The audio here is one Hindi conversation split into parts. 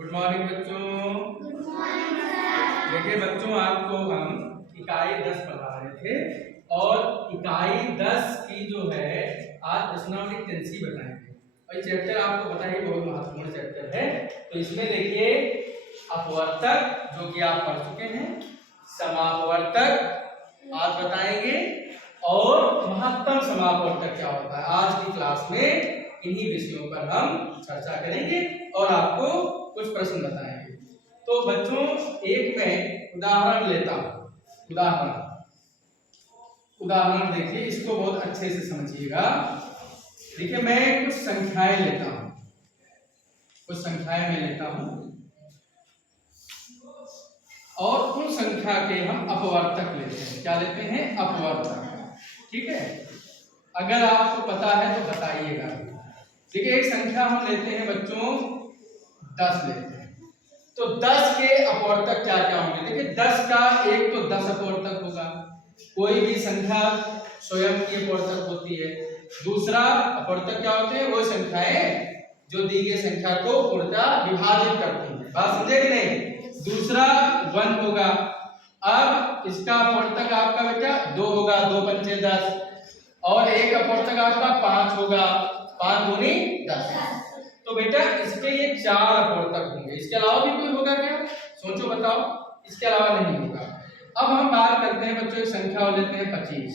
गुड मॉर्निंग बच्चों। Good morning sir. देखिए बच्चों, आपको हम इकाई 10 पढ़ा रहे थे और इकाई 10 की जो है आज प्रश्नावली टेंसी बताएंगे। और ये चैप्टर आपको पता है बहुत महत्वपूर्ण चैप्टर है। तो इसमें देखिए अपवर्तक जो कि आप पढ़ चुके हैं, समापवर्तक आज बताएंगे और महत्तम समापवर्तक क्या होता है। आज की क्लास में इन्हीं विषयों पर हम चर्चा करेंगे और आपको कुछ प्रश्न बताएंगे। तो बच्चों, एक मैं उदाहरण लेता हूं। उदाहरण देखिए, इसको बहुत अच्छे से समझिएगा। देखिए, मैं कुछ संख्याएं लेता हूं, मैं लेता हूं और उन संख्या के हम अपवर्तक लेते हैं। क्या लेते हैं? अपवर्तक। ठीक है, अगर आपको पता है तो बताइएगा। देखिए, एक संख्या हम लेते हैं बच्चों 10 लेते हैं, तो 10 के अपवर्तक क्या क्या होंगे? देखिए 10 का एक तो 10 अपवर्तक होगा। कोई भी संख्या स्वयं की अपवर्तक होती है। दूसरा अपवर्तक क्या होते हैं? वो संख्याएं जो दी गई संख्या को पूर्णतः विभाजित करती हैं। बात समझे कि नहीं? दूसरा 1 होगा। अब इसका अपवर्तक आपका बेटा 2 होगा, 2 पंचे 10, और एक अपवर्तक आपका 5 होगा, 5 दूनी 10। तो बेटा इसके ये 4 अपवर्तक होंगे। इसके अलावा भी कोई होगा क्या? सोचो बताओ। इसके अलावा नहीं होगा। अब हम बात करते हैं बच्चों, एक संख्या हो लेते हैं 25।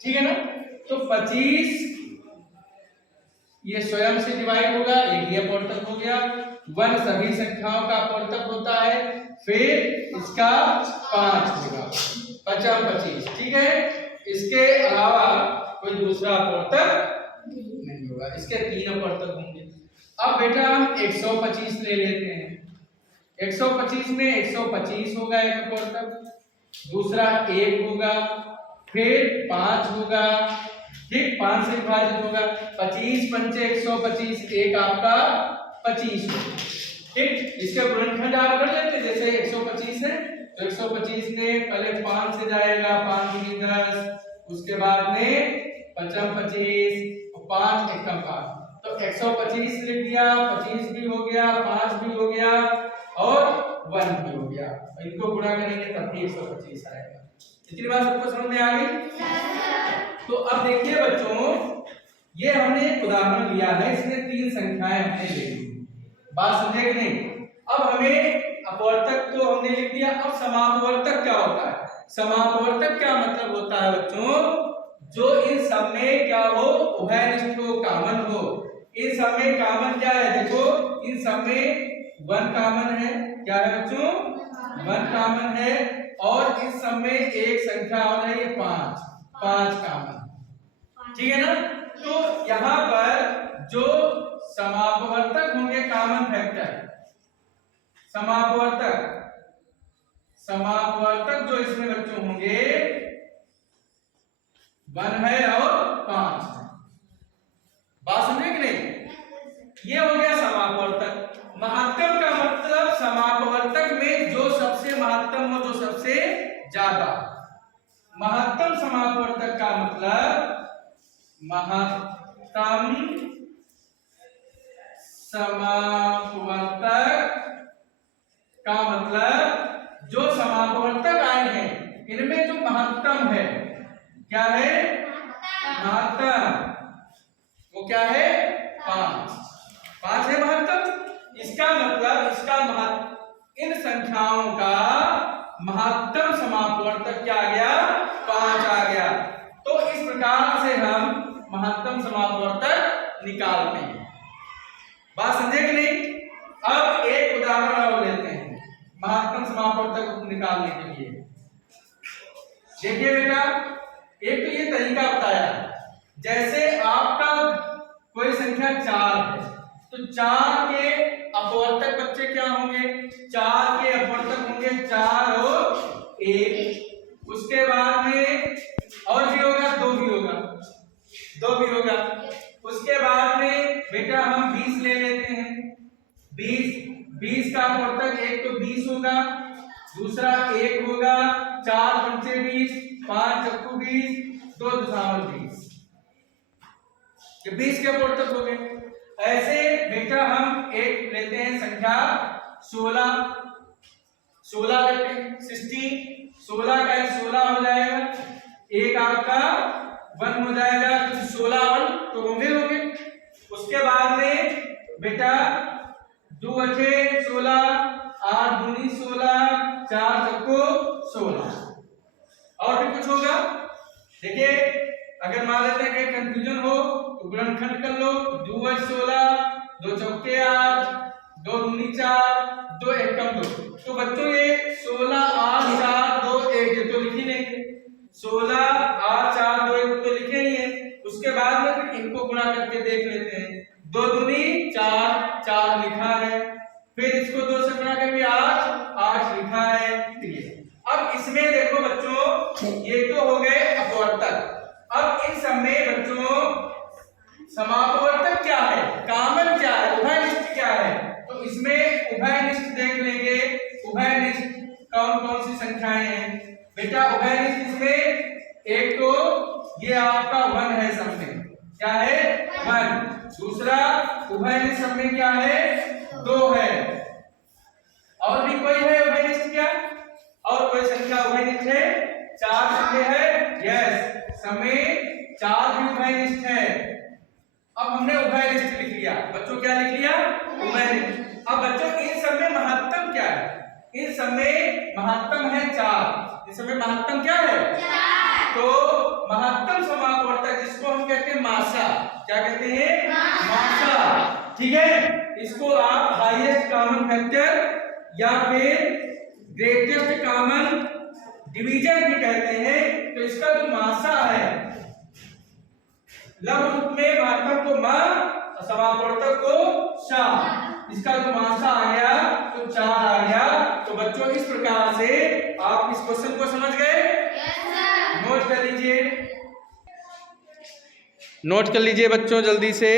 ठीक है ना? तो 25 ये स्वयं से डिवाइड होगा, एक ही अपवर्तक हो गया। 1 सभी संख्याओं का अपवर्तक होता है, फिर इसका 5 होगा, 25। ठीक है, इसके अलावा कोई दूसरा अपवर्तक नहीं होगा। इसके 3 अपवर्तक होंगे। अब बेटा हम 125 ले लेते हैं। 125 में 125 होगा एक अपवर्तक, दूसरा 1 होगा, फिर 5 होगा, ठीक 5 से विभाजित होगा। 25 पंचे 125, एक आपका 25 होगा। ठीक, इसके गुणनखंड आप कर लेते हैं। जैसे 125 है तो 125 में पहले 5 से जाएगा, 5 दूनी 10, उसके बाद में 5 25 और 5 एकम 5, तो 125 लिख दिया। 25 भी हो गया, 5 भी हो गया और 1 भी हो गया। इनको गुणा करेंगे तब भी 125 आएगा। इतनी बात सबको समझ में आ गई? तो अब देखिए बच्चों, ये हमने एक उदाहरण लिया है, इसमें 3 संख्याएं हमने ले ली। बात समझे कि नहीं? अब हमें अपवर्तक तो हमने लिख दिया। अब समापवर्तक क्या होता है? समापवर्तक क्या मतलब होता है बच्चों? जो इन सब में क्या हो? उभयनिष्ठ हो, कॉमन हो। इन सब में कॉमन क्या है? देखो, इन सब में 1 कॉमन है। क्या है बच्चों? 1 कॉमन है। और इस सब में एक संख्या और है, ये 5 कॉमन। ठीक है ना? तो यहाँ पर जो समापवर्तक होंगे, कॉमन फैक्टर, समापवर्तक जो इसमें बच्चों होंगे 1 है और 5 है। बात समझे कि नहीं? ये हो गया समापवर्तक। महत्तम का मतलब समापवर्तक में जो सबसे महत्तम हो, जो सबसे ज्यादा। महत्तम समापवर्तक का मतलब, महत्तम समापवर्तक का मतलब जो समापवर्तक आए हैं इनमें जो महत्तम है, क्या है? महत्तम। वो क्या है? 5 है महत्तम। इसका मतलब इन संख्याओं का महत्तम समापवर्तक क्या आ गया? 5 आ गया। तो इस प्रकार से हम महत्तम समापवर्तक निकालते हैं। बात समझे कि नहीं? अब एक उदाहरण और लेते हैं महत्तम समापवर्तक निकालने के लिए। देखिए बेटा, एक तो ये तरीका बताया, जैसे आपका कोई संख्या 4 है तो 4 के अपवर्तक बच्चे क्या होंगे? 4 के अपवर्तक होंगे 4 और 1। उसके बाद में और भी होगा, 2 भी होगा। उसके बाद में बेटा हम 20 ले लेते हैं। 20 का अपवर्तक एक तो 20 होगा, दूसरा 1 होगा, 4 पंचे 20, 5 चक्कू 20, 2 दशामलव 20। ये 20 के अपवर्तक हो गए। ऐसे बेटा हम एक लेते हैं संख्या 16 लेते हैं 60 16 का 16 हो जाएगा, एक आपका 1 हो जाएगा, तो 16 1 तो होंगे। उसके बाद में बेटा 2 अच्छे 16, 8 दूनी 16, 4 चक्को 16। और भी कुछ होगा? देखिए अगर मान लेते हैं कि कंफ्यूजन हो तो गुणनखंड कर लो, 2 × 16, 2 चौके 8, 2 दूनी 4, 2 एकम 2। तो बच्चों ये 16 8 4 2 1 ये तो लिख ही लेंगे, 16 8 4 2 1 तो लिखे ही है। उसके बाद में फिर इनको गुणा करके देख लेते हैं, 2 दूनी 4 4 लिखा है, फिर इसको 2 से गुणा करके 8 8 लिखा है। अब इसमें देखो बच्चों ये तो हो गए अपवर्तक। अब इन सब में बच्चों समापवर्तक क्या है, कॉमन क्या है, उभयनिष्ठ क्या है? तो इसमें उभयनिष्ठ देख लेंगे। उभयनिष्ठ कौन कौन सी संख्याएं हैं बेटा? उभयनिष्ठ इसमें एक तो ये आपका 1 है, सब में क्या है 1। दूसरा उभयनिष्ठ सब में क्या है 2 है। और भी कोई है उभयनिष्ठ क्या? और कोई संख्या उभयनिष्ठ है? 4 संख्या है, यस समय 4 भी उभयनिष्ठ है। अब हमने उभयनिष्ठ लिख लिया बच्चों, क्या लिख लिया उभयनिष्ठ। अब बच्चों इन सब में महत्तम क्या है? इन सब में महत्तम है 4। इन सब में महत्तम क्या है 4। तो महत्तम समापवर्तक जिसको हम कहते हैं मासा, क्या कहते हैं मासा, ठीक है। इसको आप हाईएस्ट कॉमन फैक्टर या फिर ग्रेटेस्ट कॉमन डिवीजन भी कहते हैं। तो इसका जो मासा है, लघु रूप में महत्तम को म, समापवर्तक को सा, इसका जो मासा आ गया तो 4 आ गया। तो बच्चों इस प्रकार से आप इस क्वेश्चन को समझ गए? नोट कर लीजिए, नोट कर लीजिए बच्चों जल्दी से।